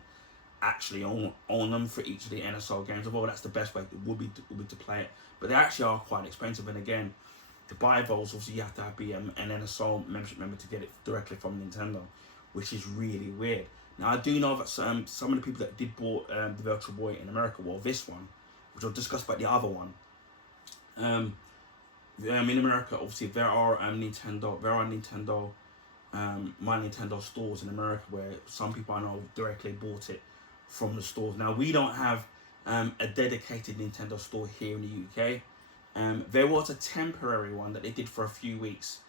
actually own them for each of the NSO games. Although that's the best way would be to play it, but they actually are quite expensive. And again, to buy those, obviously you have to be an NSO membership member to get it directly from Nintendo, which is really weird. Now I do know that some of the people that did bought the Virtual Boy in America, well, this one, which I'll discuss about the other one. In America, obviously there are Nintendo My Nintendo stores in America, where some people I know directly bought it from the stores. Now we don't have a dedicated Nintendo store here in the UK. There was a temporary one that they did for a few weeks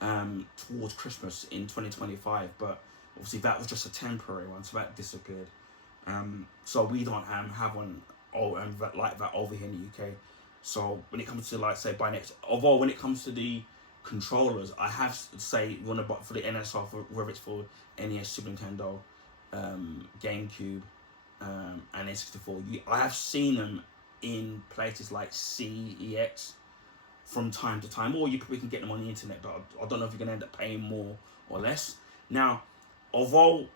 towards Christmas in 2025, but obviously that was just a temporary one, so that disappeared. So we don't have one like that over here in the UK. So when it comes to, like, say, buy next, although when it comes to the controllers, I have to say, you want to buy for the NSR, whether it's for NES, Super Nintendo, GameCube, and N64. I have seen them in places like CEX from time to time, or we can get them on the internet, but I don't know if you're going to end up paying more or less. Now, although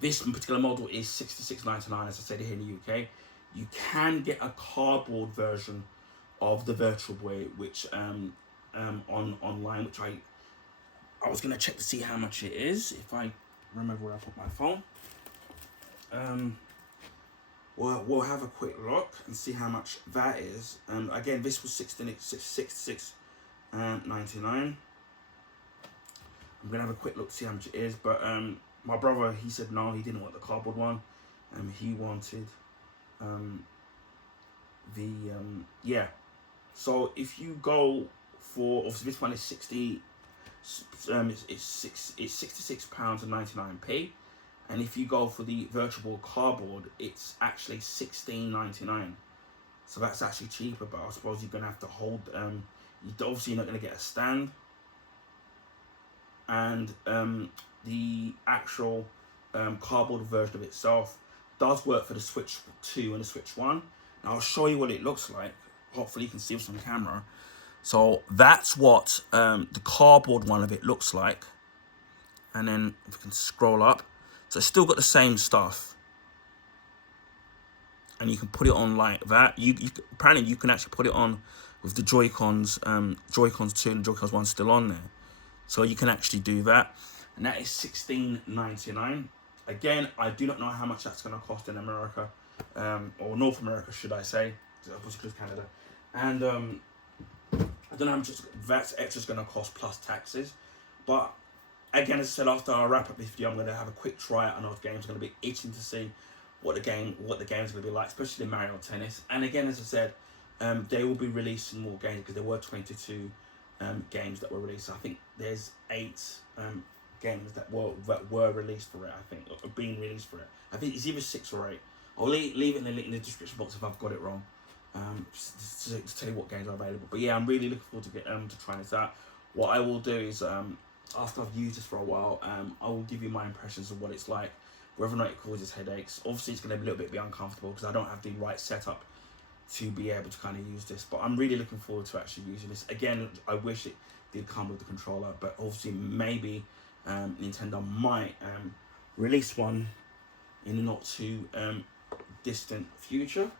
this particular model is $66.99, as I said, here in the UK, you can get a cardboard version of the Virtual Boy, which online, which I was gonna check to see how much it is, if I remember where I put my phone. We'll have a quick look and see how much that is. Again, this was $66.99. I'm gonna have a quick look to see how much it is, but my brother, he said no, he didn't want the cardboard one, he wanted so if you go for, obviously this one is it's £66.99, and if you go for the Virtual cardboard, it's actually $16.99. So that's actually cheaper, but I suppose you're gonna have to hold obviously you're not gonna get a stand, and the actual cardboard version of itself does work for the Switch 2 and the Switch 1. Now I'll show you what it looks like. Hopefully you can see with some camera. So that's what the cardboard one of it looks like. And then if you can scroll up, so it's still got the same stuff. And you can put it on like that. Apparently you can actually put it on with the Joy-Cons, Joy-Cons 2 and Joy-Cons 1 still on there. So you can actually do that. And that is $16.99. Again, I do not know how much that's going to cost in America, or North America, should I say, because Canada. And I don't know how much that extra's going to cost plus taxes. But again, as I said, after I wrap up this video, I'm going to have a quick try out on those games. I'm going to be itching to see what the game's going to be like, especially the Mario Tennis. And again, as I said, they will be releasing more games, because there were 22 games that were released. I think there's 8 games that were released for it. I think, or being released for it. I think it's either 6 or 8. I'll leave it in the link in the description box if I've got it wrong. To tell you what games are available. But yeah, I'm really looking forward to trying this out. What I will do is after I've used this for a while, I will give you my impressions of what it's like, whether or not it causes headaches. Obviously, it's going to be a little bit uncomfortable because I don't have the right setup to be able to kind of use this. But I'm really looking forward to actually using this. Again, I wish it did come with the controller, but obviously maybe Nintendo might release one in the not too distant future.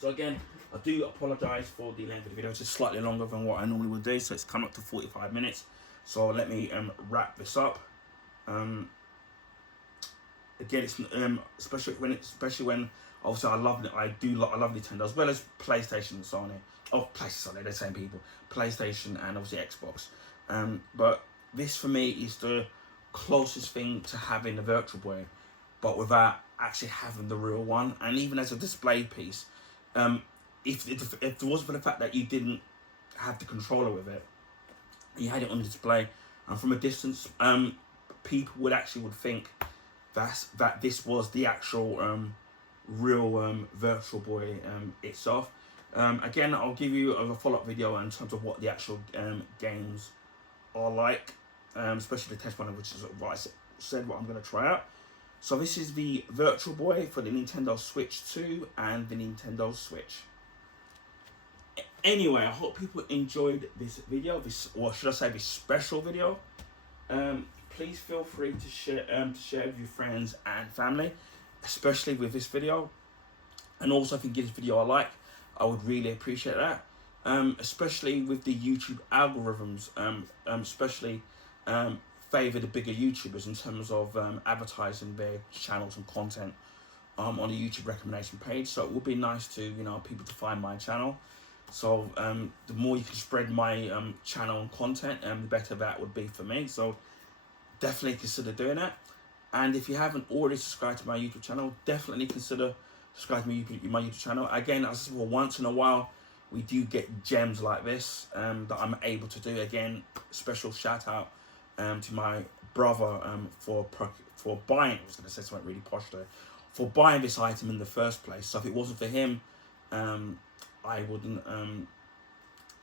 So again, I do apologise for the length of the video. It's just slightly longer than what I normally would do, so it's come up to 45 minutes. So let me wrap this up. Again, it's especially when obviously I love Nintendo as well as PlayStation and Sony. Oh, PlayStation, they're the same people. PlayStation and obviously Xbox. But this for me is the closest thing to having a Virtual Boy, but without actually having the real one. And even as a display piece, if it wasn't for the fact that you didn't have the controller with it, you had it on display, and from a distance, people would think that this was the actual real Virtual Boy itself. Again, I'll give you a follow-up video in terms of what the actual games are like, especially the test one, which is what I said what I'm going to try out. So this is the Virtual Boy for the Nintendo Switch 2 and the Nintendo Switch. Anyway, I hope people enjoyed this video, or should I say this special video. Please feel free to share with your friends and family, especially with this video. And also, if you give this video a like, I would really appreciate that. Especially with the YouTube algorithms, especially favour the bigger YouTubers in terms of advertising their channels and content on the YouTube recommendation page. So it would be nice to people to find my channel. So the more you can spread my channel and content, the better that would be for me. So definitely consider doing that. And if you haven't already subscribed to my YouTube channel, definitely consider subscribing to my YouTube channel. Again, as I said, once in a while we do get gems like this that I'm able to do. Again, special shout out to my brother for buying. I was going to say something really posh there, for buying this item in the first place. So if it wasn't for him, I wouldn't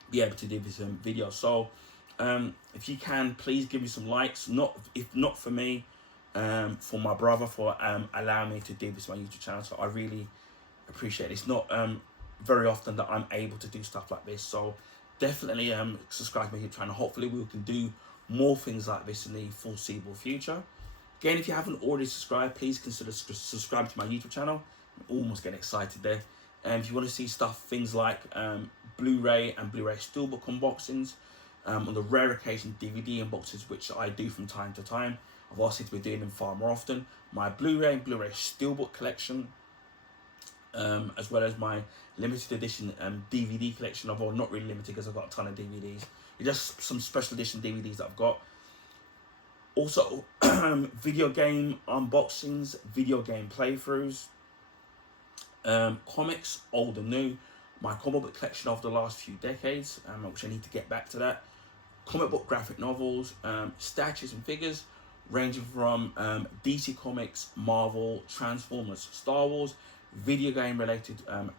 be able to do this video. So if you can, please give me some likes. If not for me, for my brother, for allowing me to do this on my YouTube channel. So I really appreciate it. It's not very often that I'm able to do stuff like this. So definitely subscribe to my YouTube channel. Hopefully we can do more things like this in the foreseeable future. Again, if you haven't already subscribed, please consider subscribing to my YouTube channel. I'm almost getting excited there. And if you want to see things like Blu-ray and Blu-ray Steelbook unboxings, on the rare occasion DVD unboxings, which I do from time to time, I've asked you to be doing them far more often. My Blu-ray and Blu-ray Steelbook collection, as well as my limited edition DVD collection. Well, not really limited because I've got a ton of DVDs. Just some special edition DVDs that I've got. Also, video game unboxings, video game playthroughs, comics, old and new, my comic book collection of the last few decades, which I need to get back to that, comic book graphic novels, statues and figures, ranging from DC Comics, Marvel, Transformers, Star Wars, video game related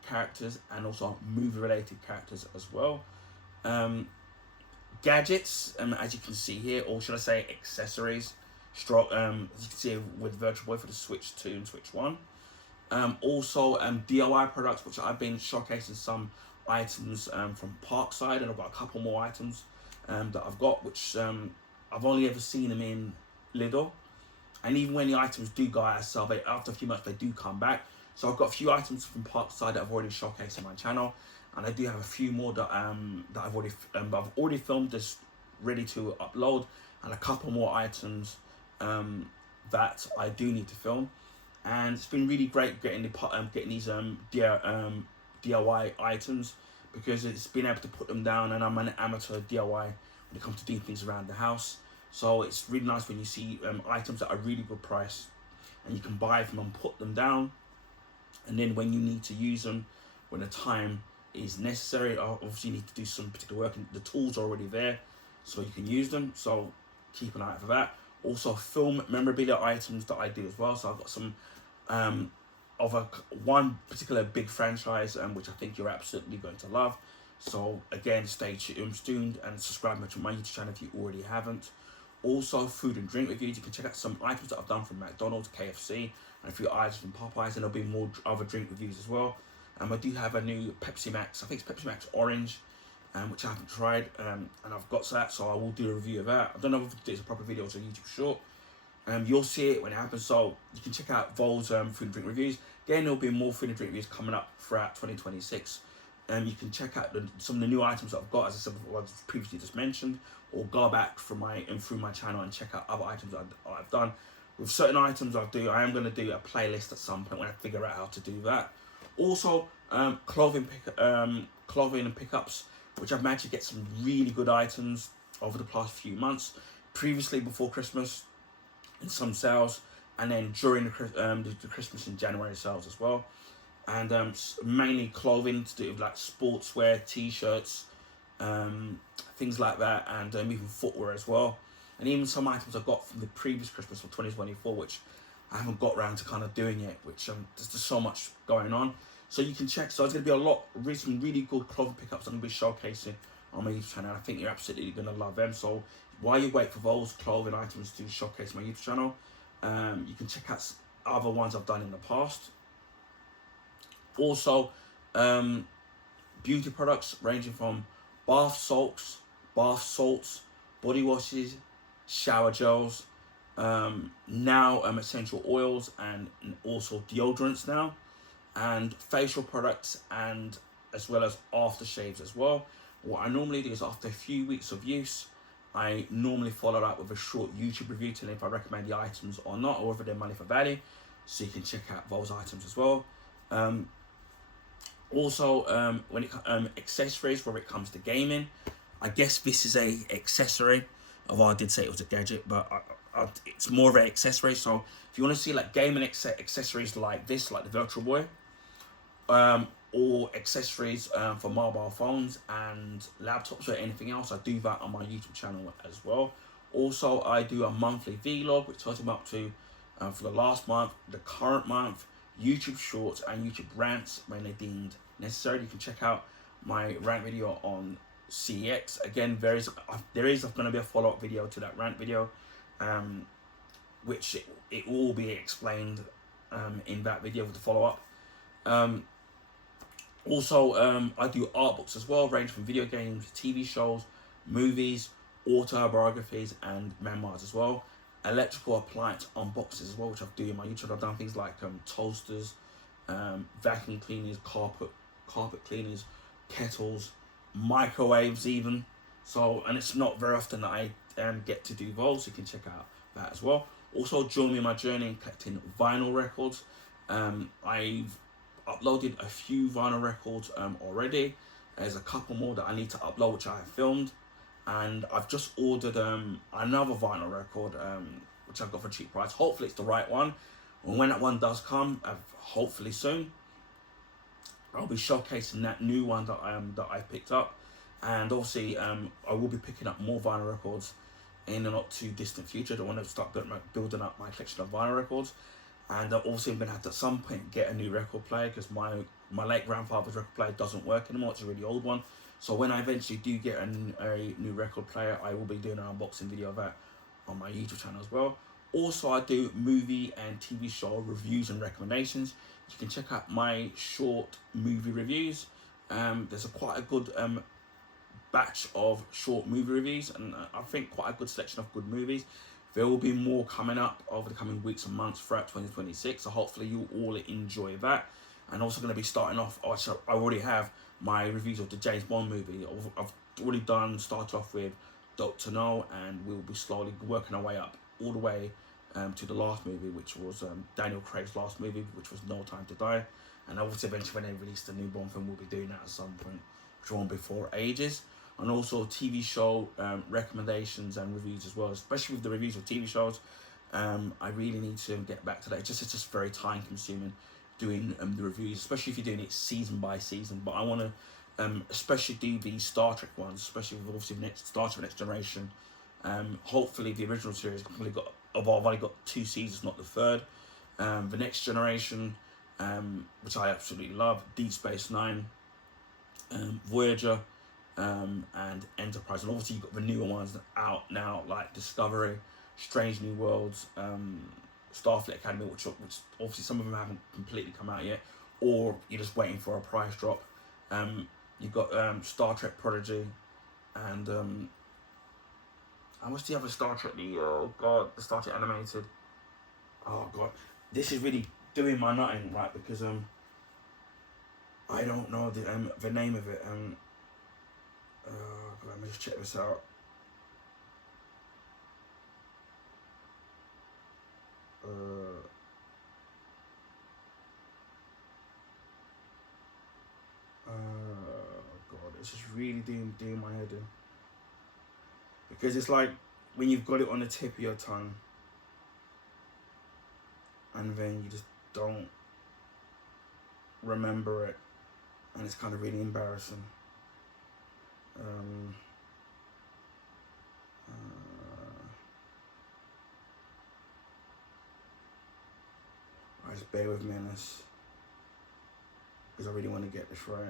characters, and also movie related characters as well. Gadgets, as you can see here, or should I say accessories, as you can see with Virtual Boy for the Switch 2 and Switch 1. Also DIY products, which I've been showcasing some items from Parkside, and I've got a couple more items that I've got, which I've only ever seen them in Lidl. And even when the items do go out of sale, after a few months they do come back. So I've got a few items from Parkside that I've already showcased on my channel, and I do have a few more that I've already filmed, just ready to upload, and a couple more items that I do need to film. And it's been really great getting these DIY items, because it's been able to put them down, and I'm an amateur DIY when it comes to doing things around the house. So it's really nice when you see items that are really good price, and you can buy them and put them down, and then when you need to use them, when the time is necessary. Obviously, you need to do some particular work, and the tools are already there, so you can use them. So keep an eye out for that. Also, film memorabilia items that I do as well. So I've got some of one particular big franchise, which I think you're absolutely going to love. So again, stay tuned and subscribe to my YouTube channel if you already haven't. Also, food and drink reviews. You can check out some items that I've done from McDonald's, KFC, and a few items from Popeyes, and there'll be more other drink reviews as well. I do have a new Pepsi Max. I think it's Pepsi Max Orange, which I haven't tried, and I've got that, so I will do a review of that. I don't know if it's a proper video or a YouTube short. You'll see it when it happens, so you can check out Vol's food and drink reviews. Again, there'll be more food and drink reviews coming up throughout 2026. You can check out some of the new items that I've got, as I said before, I previously just mentioned, or go back through my channel and check out other items I've done. With certain items I am going to do a playlist at some point when I figure out how to do that. Also, clothing and pickups, which I've managed to get some really good items over the past few months. Previously, before Christmas, in some sales, and then during the Christmas and January sales as well. And mainly clothing to do with like sportswear, t-shirts, things like that, and even footwear as well. And even some items I got from the previous Christmas of 2024, which I haven't got around to kind of doing yet, which there's just so much going on. So you can check. So it's going to be some really good clothing pickups I'm going to be showcasing on my YouTube channel. I think you're absolutely going to love them. So while you wait for those clothing items to showcase my YouTube channel, you can check out other ones I've done in the past. Also, beauty products ranging from bath salts, body washes, shower gels, now essential oils, and also deodorants now, and facial products, and as well as aftershaves as well. What I normally do is, after a few weeks of use, I normally follow up with a short YouTube review telling if I recommend the items or not, or whether they're money for value, so you can check out those items as well. Also, when it accessories, where it comes to gaming, I guess this is a accessory. Although I did say it was a gadget, but it's more of an accessory. So if you want to see like gaming accessories like this, like the Virtual Boy, or accessories for mobile phones and laptops or anything else, I do that on my YouTube channel as well. Also, I do a monthly vlog, which tells you up to for the last month, the current month, YouTube shorts and YouTube rants when they're deemed necessary. You can check out my rant video on CEX. Again, there is going to be a follow-up video to that rant video, which it will be explained in that video with the follow-up. Also, I do art books as well, ranging from video games, TV shows, movies, autobiographies, and memoirs as well. Electrical appliance unboxes as well, which I do in my YouTube. I've done things like toasters, vacuum cleaners, carpet cleaners, kettles, microwaves even. So, and it's not very often that I get to do those, so you can check out that as well. Also, join me in my journey in collecting vinyl records. I've uploaded a few vinyl records already. There's a couple more that I need to upload, which I have filmed. And I've just ordered another vinyl record, which I've got for a cheap price. Hopefully it's the right one. And when that one does come, hopefully soon, I'll be showcasing that new one that I picked up. And obviously, I will be picking up more vinyl records in the not too distant future. I want to start building up my collection of vinyl records. And obviously, I'm going to have to at some point get a new record player, because my late grandfather's record player doesn't work anymore. It's a really old one. So when I eventually do get a new record player, I will be doing an unboxing video of that on my YouTube channel as well. Also, I do movie and TV show reviews and recommendations. You can check out my short movie reviews. There's quite a good batch of short movie reviews, and I think quite a good selection of good movies. There will be more coming up over the coming weeks and months throughout 2026, so hopefully you all enjoy that. And also going to be starting off, I already have my reviews of the James Bond movie. I've already started off with Dr. No, and we'll be slowly working our way up all the way to the last movie, which was Daniel Craig's last movie, which was No Time to Die. And obviously eventually when they release the new Bond film, we'll be doing that at some point, which won't be for ages. And also TV show recommendations and reviews as well, especially with the reviews of TV shows. I really need to get back to that. It's just very time consuming doing the reviews, especially if you're doing it season by season. But I want to especially do the Star Trek ones, especially with obviously Star Trek Next Generation. Hopefully the original series probably got, I've only got 2 seasons, not the third. The Next Generation, which I absolutely love, Deep Space Nine, Voyager, and Enterprise, and obviously you've got the newer ones out now like Discovery, Strange New Worlds, Starfleet Academy, which obviously some of them haven't completely come out yet, or you're just waiting for a price drop. You've got Star Trek Prodigy, and what's the other Star Trek? The Star Trek animated. Oh god, this is really doing my nutting, right? Because I don't know the name of it. Let me just check this out. God, it's just really doing my head in. Because it's like when you've got it on the tip of your tongue, and then you just don't remember it, and it's kind of really embarrassing. Just bear with me on this, because I really want to get this right.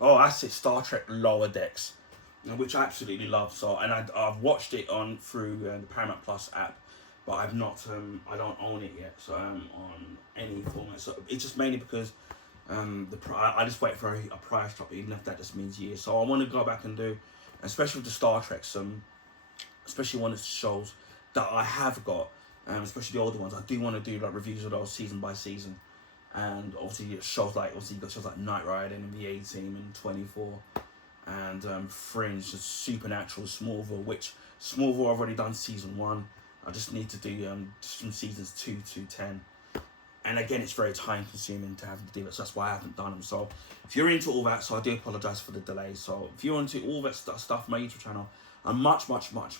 Oh, that's it, Star Trek Lower Decks, which I absolutely love. So, and I've watched it through the Paramount Plus app, but I've not. I don't own it yet, so on any format. So it's just mainly because I just wait for a price drop, even if that just means years. So I want to go back and do, especially with the Star Treks, especially one of the shows that I have got, especially the older ones. I do want to do like reviews of those season by season, and obviously shows like you got shows like Knight Rider and the A-Team and 24, and Fringe, just Supernatural, Smallville. Which Smallville I've already done season 1. I just need to do just from seasons 2 to 10. And again, it's very time consuming to have to do it, so that's why I haven't done them. So if you're into all that, so I do apologise for the delay. So if you're into all that stuff on my YouTube channel and much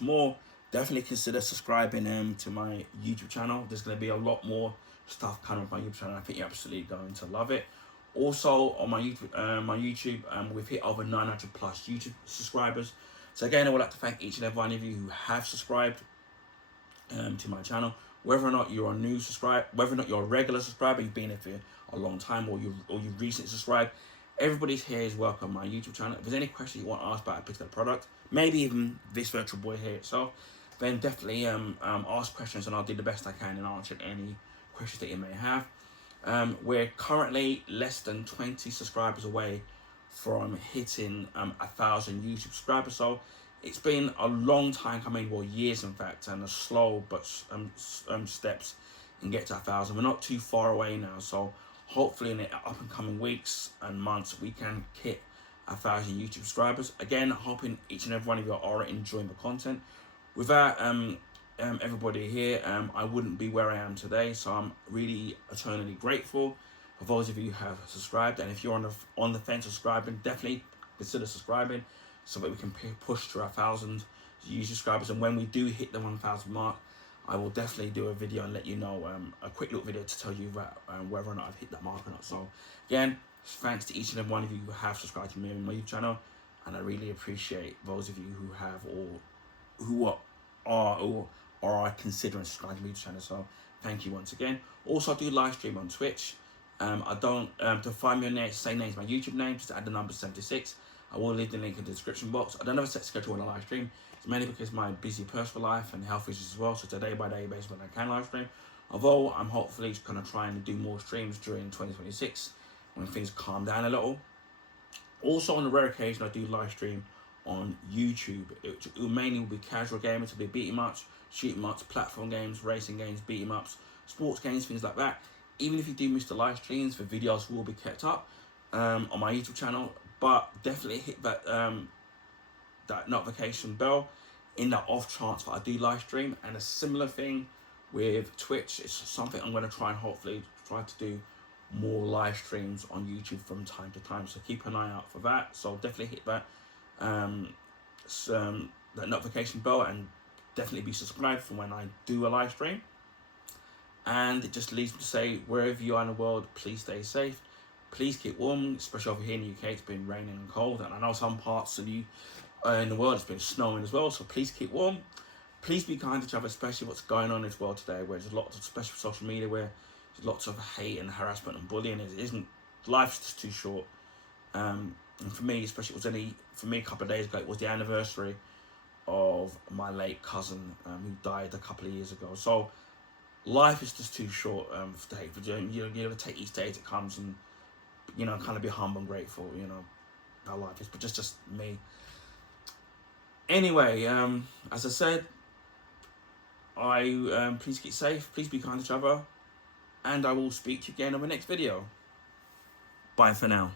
more, definitely consider subscribing to my YouTube channel. There's going to be a lot more stuff coming on my YouTube channel. I think you're absolutely going to love it. Also on my YouTube, we've hit over 900 plus YouTube subscribers. So again, I would like to thank each and every one of you who have subscribed to my channel. Whether or not you're a new subscriber, whether or not you're a regular subscriber, you've been here for a long time, or you recently subscribed, everybody's here is welcome on my YouTube channel. If there's any question you want to ask about a particular product, maybe even this virtual boy here itself, then definitely ask questions, and I'll do the best I can in answering any questions that you may have. We're currently less than 20 subscribers away from hitting 1,000 YouTube subscribers. So it's been a long time coming, well, years in fact, and a slow but steps and get to 1,000. We're not too far away now, so hopefully in the up and coming weeks and months we can hit 1,000 YouTube subscribers. Again, hoping each and every one of you are enjoying the content. Without everybody here, I wouldn't be where I am today. So I'm really eternally grateful for those of you who have subscribed, and if you're on the fence of subscribing, definitely consider subscribing, so that we can push to 1,000 YouTube subscribers. And when we do hit the 1,000 mark, I will definitely do a video and let you know, a quick little video to tell you that, whether or not I've hit that mark or not. So again, thanks to each and every one of you who have subscribed to me on my YouTube channel, and I really appreciate those of you who have, or who are considering subscribing to my YouTube channel. So thank you once again. Also, I do live stream on Twitch. I don't, to find me on there, same name as my YouTube name, just add the number 76. I will leave the link in the description box. I don't have a set schedule when I live stream. It's mainly because of my busy personal life and health issues as well. So it's a day-by-day basis when I can live stream. Although I'm hopefully going to try and do more streams during 2026 when things calm down a little. Also, on a rare occasion, I do live stream on YouTube. It mainly will be casual gaming, to be beat 'em ups, shoot 'em ups, platform games, racing games, beat 'em ups, sports games, things like that. Even if you do miss the live streams, the videos will be kept up on my YouTube channel. But definitely hit that that notification bell in the off chance that I do live stream. And a similar thing with Twitch. It's something I'm going to try and hopefully try to do more live streams on YouTube from time to time. So keep an eye out for that. So definitely hit that that notification bell, and definitely be subscribed for when I do a live stream. And it just leaves me to say, wherever you are in the world, please stay safe. Please keep warm, especially over here in the UK. It's been raining and cold, and I know some parts of in the world it's been snowing as well. So please keep warm. Please be kind to each other, especially what's going on in this world today, where there's lots of, especially social media, where there's lots of hate and harassment and bullying. It isn't, life's just too short. And for me, especially, for me a couple of days ago, it was the anniversary of my late cousin who died a couple of years ago. So life is just too short to hate. You know, take each day as it comes, and kind of be humble and grateful. How life is, but just me. Anyway, as I said, please keep safe. Please be kind to each other, and I will speak to you again on the next video. Bye for now.